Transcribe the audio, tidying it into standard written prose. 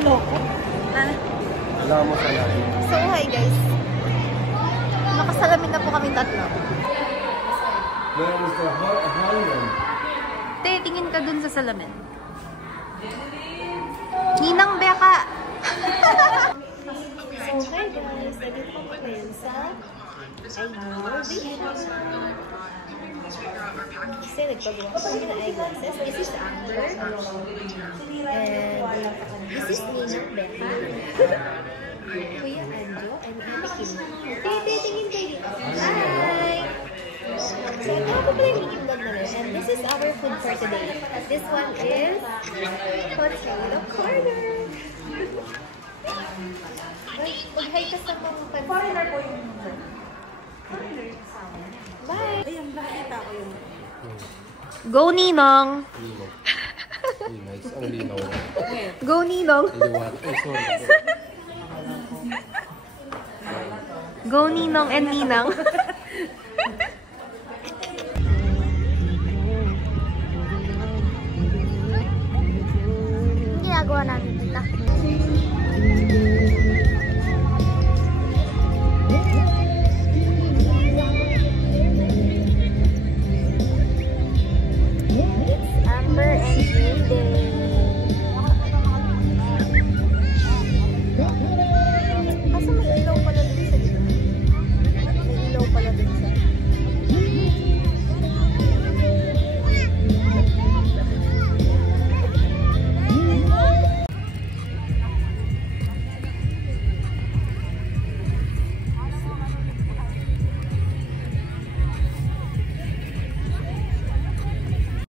loko. Wala mo salamin. So, hi guys. Nakasalamin na po kami tatlo. Where was the Holland? Te, tingin ka dun sa salamin. Ninang Beka! So, hi guys. Nandito po ngayon sa kasi nagpagawa ko ng eyeglasses. This is Amber. And this is Ninang Beka. Kuya Anjo and Ate Kim. Tingin kayo dito. Hi! So, ito ako pala yung vlog na rin. And this is our food for today. This one is Potato Corner. Mag-hi ka sa mga pansin. Foreigner po yung bye! Ayan, nakita ko yung Go Ninong! Ninong. Nice. Ang linaw. Go Ninong! Go Ninong and Ninang. Ginagawa namin dito.